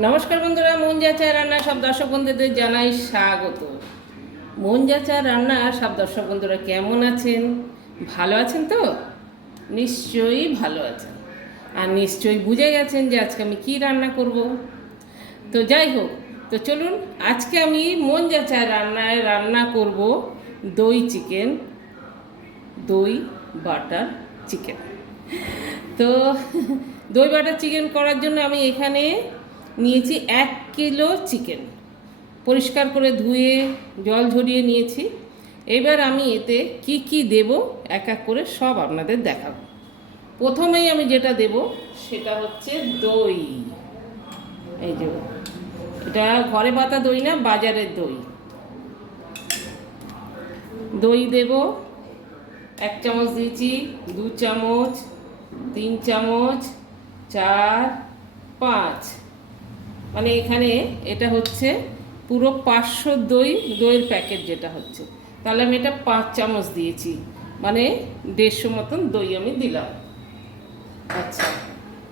নমস্কার বন্ধুরা, মন যা চায় রান্না সব দর্শক বন্ধুদের জানাই স্বাগত। মন যা চায় রান্না সব দর্শক বন্ধুরা কেমন আছেন? ভালো আছেন তো? নিশ্চয়ই ভালো আছেন, আর নিশ্চয়ই বুঝে গেছেন যে আজকে আমি কি রান্না করব। তো যাই হোক, তো চলুন আজকে আমি মন যা চায় রান্নায় রান্না করব দই চিকেন, দই বাটার চিকেন। তো দই বাটার চিকেন করার জন্য আমি এখানে নিয়েছি 1 কিলো চিকেন, পরিষ্কার করে ধুয়ে জল ঝরিয়ে নিয়েছি। এবার আমি এতে কি কি দেব এক এক করে সব আপনাদের দেখাবো। প্রথমেই আমি যেটা দেব সেটা হচ্ছে দই। এই যে এটা ঘরে পাতা দই না, বাজারের দই। দই দেব 1 চামচ দিয়েছি, 2 চামচ, 3 চামচ, 4, 5, মানে এখানে এটা হচ্ছে পুরো 500 দইয়ের প্যাকেট যেটা হচ্ছে, তাহলে আমি এটা 5 চামচ দিয়েছি, মানে 150 মতন দই আমি দিলাম। আচ্ছা,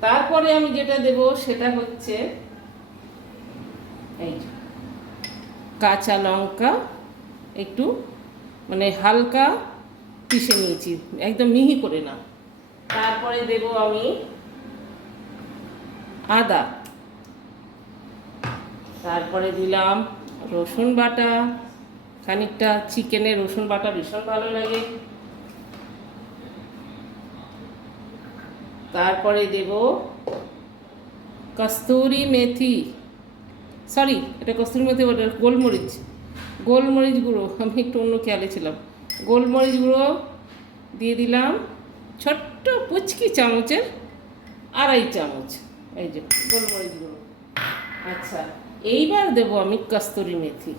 তারপরে আমি যেটা দেব সেটা হচ্ছে এই কাঁচা লঙ্কা, একটু মানে হালকা পিষে নিয়েছি, একদম মিহি করে না। তারপরে দেব আমি আদা, তারপরে দিলাম রসুন বাটা, খানিকটা চিকেনে রসুন বাটা ভীষণ ভালো লাগে। তারপরে দেব কস্তুরি মেথি, সরি এটা কস্তুরি মেথি বলে গোলমরিচ, গোলমরিচ গুঁড়ো, আমি একটু অন্য খেয়ালে ছিলাম। গোলমরিচ গুঁড়ো দিয়ে দিলাম ছোট্ট পুচকি চামচের 2.5 চামচ, এই যে গোলমরিচ গুঁড়ো। আচ্ছা, এইবার দেব আমি কস্তুরি মেথি।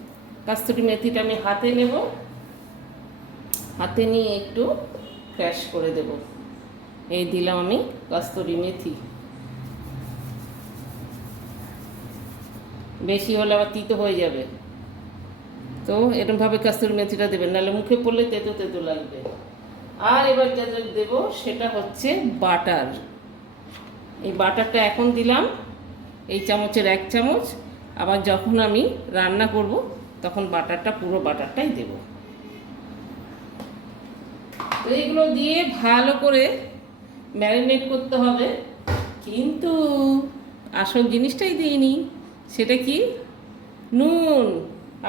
কস্তুরি মেথিটা আমি হাতে নেব, হাতে নিয়ে একটু ক্র্যাশ করে দেব। এই দিলাম আমি কস্তুরি মেথি। বেশি হলে আবার তিতো হয়ে যাবে, তো এরকমভাবে কস্তুরি মেথিটা দেবেন, নাহলে মুখে পড়লে তেতো তেতো লাগবে। আর এবার যেটা দেব সেটা হচ্ছে বাটার। এই বাটারটা এখন দিলাম এই চামচের 1 চামচ, আবার যখন আমি রান্না করব তখন বাটারটা পুরো বাটারটাই দেব। তো এইগুলো দিয়ে ভালো করে ম্যারিনেট করতে হবে, কিন্তু আসল জিনিসটাই দিইনি, সেটা কি? নুন।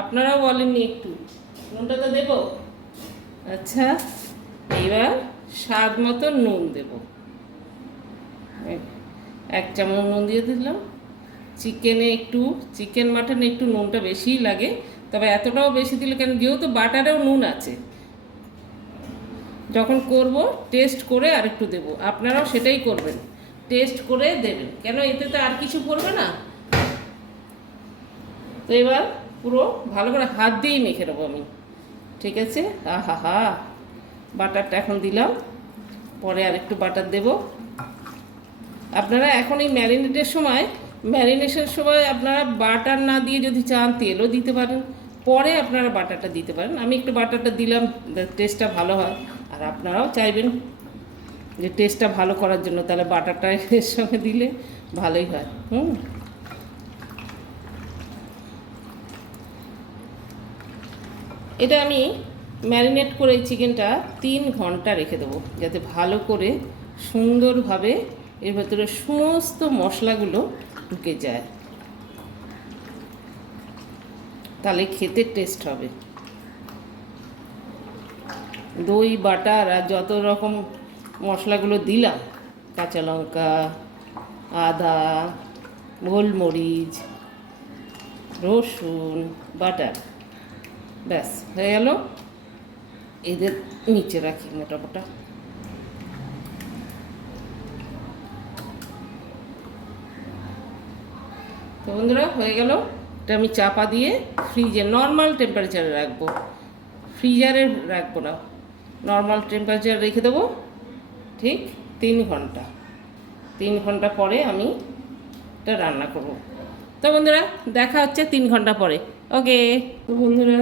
আপনারাও বলেননি একটু নুনটা তো দেবো। আচ্ছা, এইবার স্বাদ মতো নুন দেব, 1 চামচ নুন দিয়ে দিলাম। চিকেনে একটু, চিকেন মাটনে একটু নুনটা বেশিই লাগে, তবে এতটাও বেশি দিলে কেন, যেহেতু বাটারেও নুন আছে, যখন করব টেস্ট করে আর একটু দেবো। আপনারাও সেটাই করবেন, টেস্ট করে দেবেন, কেন এতে তো আর কিছু পড়বে না। তো এবার পুরো ভালো করে হাত দিয়েই মেখে নেবো আমি, ঠিক আছে? আহা হা, বাটারটা এখন দিলাম, পরে আর একটু বাটার দেব। আপনারা এখন এই ম্যারিনেশনের সময় আপনারা বাটার না দিয়ে যদি চান তেলও দিতে পারেন, পরে আপনারা বাটারটা দিতে পারেন। আমি একটু বাটারটা দিলাম, টেস্টটা ভালো হয়। আর আপনারাও চাইবেন যে টেস্টটা ভালো করার জন্য, তাহলে বাটারটা এর সঙ্গে দিলে ভালোই হয়। এটা আমি ম্যারিনেট করে চিকেনটা 3 ঘন্টা রেখে দেবো, যাতে ভালো করে সুন্দরভাবে এর ভেতরে সমস্ত মশলাগুলো ঢুকে যায়, তাহলে খেতে টেস্ট হবে। দই বাটার আর যত রকম মশলাগুলো দিলাম, কাঁচা লঙ্কা, আদা, গোলমরিচ, রসুন বাটার, ব্যাস হয়ে গেল। এদের নিচে রাখি মোটামোটা। তো বন্ধুরা হয়ে গেল, এটা আমি চাপা দিয়ে ফ্রিজে নর্মাল টেম্পারেচারে রাখবো, ফ্রিজারে রাখবো না, নর্মাল টেম্পারেচারে রেখে দেবো ঠিক 3 ঘন্টা। 3 ঘন্টা পরে আমি এটা রান্না করব। তো বন্ধুরা দেখা হচ্ছে 3 ঘন্টা পরে। ওকে। তো বন্ধুরা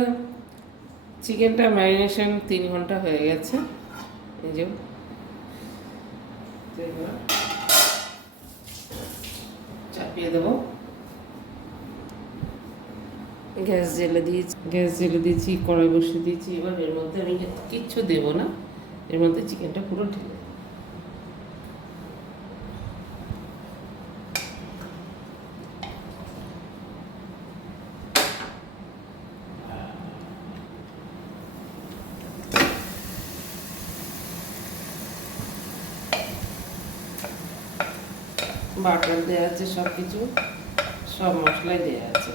চিকেনটা ম্যারিনেশন 3 ঘন্টা হয়ে গেছে, এই যে চাপিয়ে দেবো। গ্যাস জেলে দিয়েছি, কড়াই বসিয়ে দিয়েছি। এবার এর মধ্যে আমি কিচ্ছু দেবো না, এর মধ্যে চিকেনটা পুরো ঢেলে বাটার দেওয়া আছে, সব কিছু, সব মশলাই দেওয়া আছে।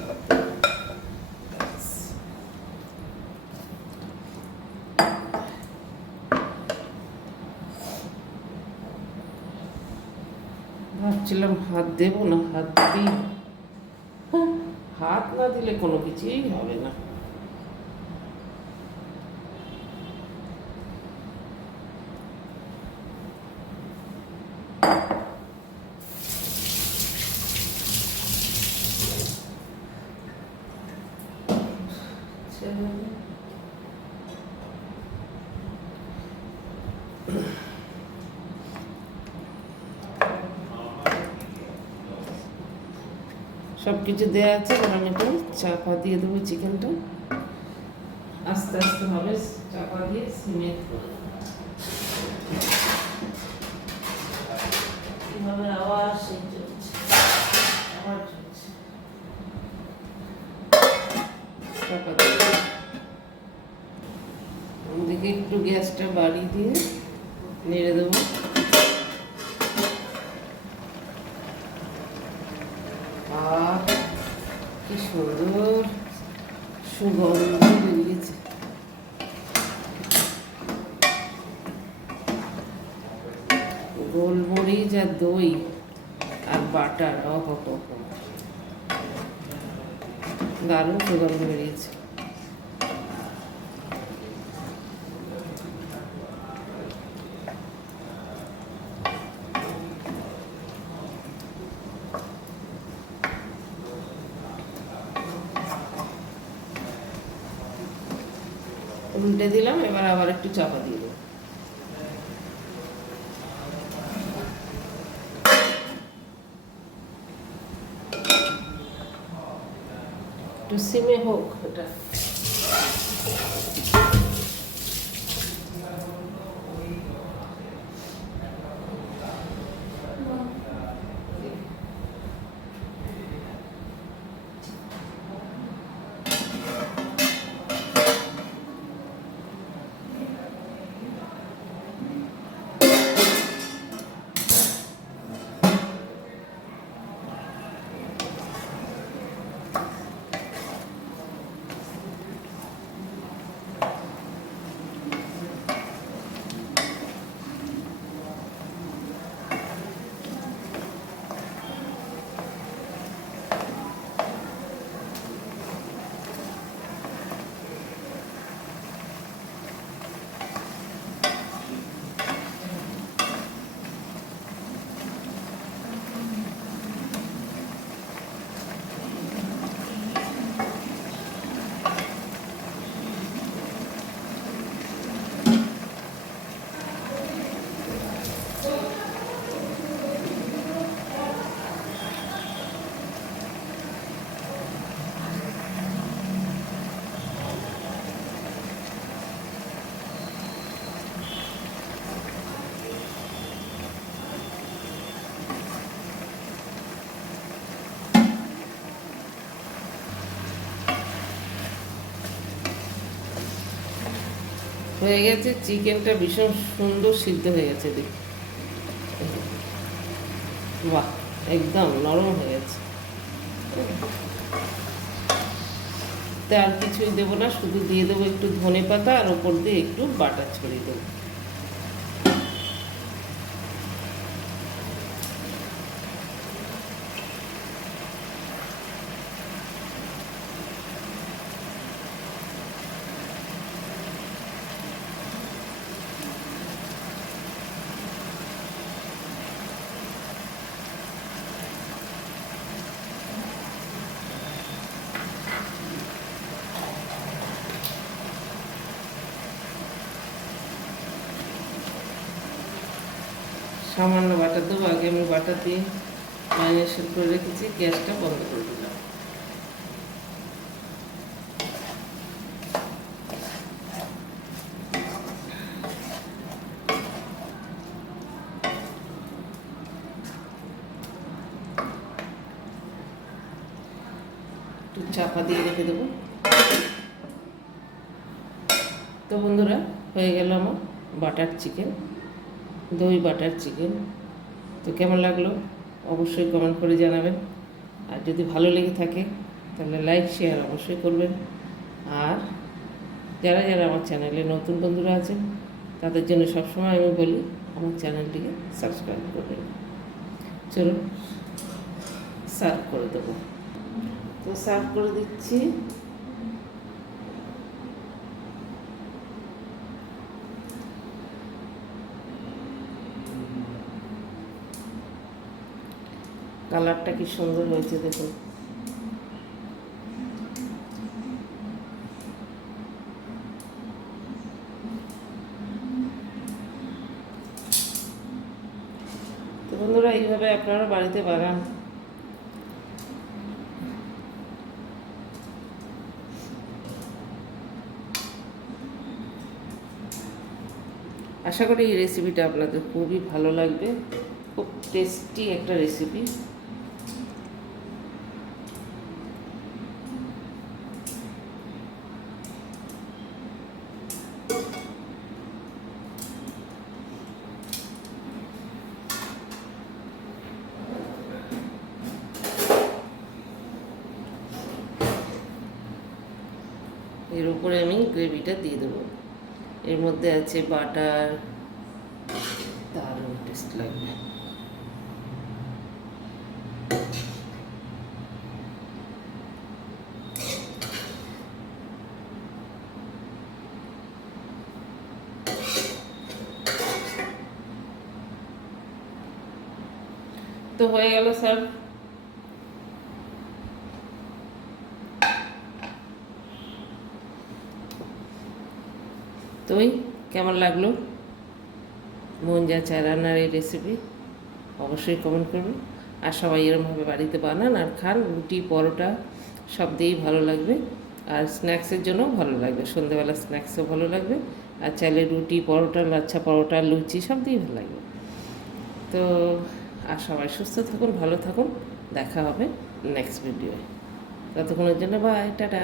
ভাবছিলাম হাত দেবো না, হাত দিই, হাত না দিলে কোনো কিছুই হবে না। সব কিছু দেওয়া আছে, এবার আমি একটু চাপা দিয়ে দেবো চিকেনটা, আস্তে আস্তে হবে, চাপা দিয়ে সিমেন্ট করে কিভাবে আবার সেই চলছে, আবার চলছে, চাপা দিয়ে ওদিকে একটু গ্যাসটা বাড়িয়ে দিয়ে নেড়ে দেবো। কি সুন্দর সুগন্ধ বেরিয়েছে। গোলমরিচ আর দই আর বাটার, দারুণ সুগন্ধ বেরিয়েছে। উল্টে দিলাম, এবার আবার একটু চাপা দিয়ে দেবো। একটু সিমে হোক এটা। হয়ে গেছে, চিকেনটা ভীষণ সুন্দর সিদ্ধ হয়ে গেছে, দেখ, বাহ, একদম নরম হয়ে গেছে। তা আর কিছুই দেবো না, শুধু দিয়ে দেবো একটু ধনে পাতা আর ওপর দিয়ে একটু বাটার ছড়িয়ে দেবো। সামান্য বাটার দেবো, আগে আমি বাটার দিয়ে ম্যারিনেশন করে রেখেছি, গ্যাসটা বন্ধ করে দিলাম। একটু চাপা দিয়ে রেখে দেবো। তো বন্ধুরা, হয়ে গেল আমার বাটার চিকেন, দই বাটার চিকেন। তো কেমন লাগলো অবশ্যই কমেন্ট করে জানাবেন। আর যদি ভালো লেগে থাকে তাহলে লাইক শেয়ার অবশ্যই করবেন। আর যারা যারা আমার চ্যানেলে নতুন বন্ধুরা আছেন তাদের জন্য সবসময় আমি বলি আমার চ্যানেলটিকে সাবস্ক্রাইব করবেন। চলুন সার্ভ করে দেবো। তো সার্ভ করে দিচ্ছি। কালারটা কি সুন্দর হয়েছে দেখুন। তো বন্ধুরা, এইভাবে আপনারা বাড়িতে বানান। আশা করি এই রেসিপিটা আপনাদের খুবই ভালো লাগবে। খুব টেস্টি একটা রেসিপি। এর উপরে আমি গ্রেভিটা দিয়ে দেবো। এর মধ্যে আছে বাটার, দারুণ টেস্ট লাগবে। তো হয়ে গেল স্যার। তোই কেমন লাগলো মঞ্জা চা রান্নার এই রেসিপি অবশ্যই কমেন্ট করবেন। আর সবাই এরমভাবে বাড়িতে বানান আর খান। রুটি পরোটা সব দিয়েই ভালো লাগবে। আর স্ন্যাক্সের জন্যও ভালো লাগবে, সন্ধ্যেবেলা স্ন্যাক্সও ভালো লাগবে। আর চাইলে রুটি পরোটা, লাচ্ছা পরোটা, লুচি সব দিয়েই ভালো লাগবে। তো আর সবাই সুস্থ থাকুন, ভালো থাকুন। দেখা হবে নেক্সট ভিডিওয়ে। ততক্ষণের জন্য বাই, টাটা।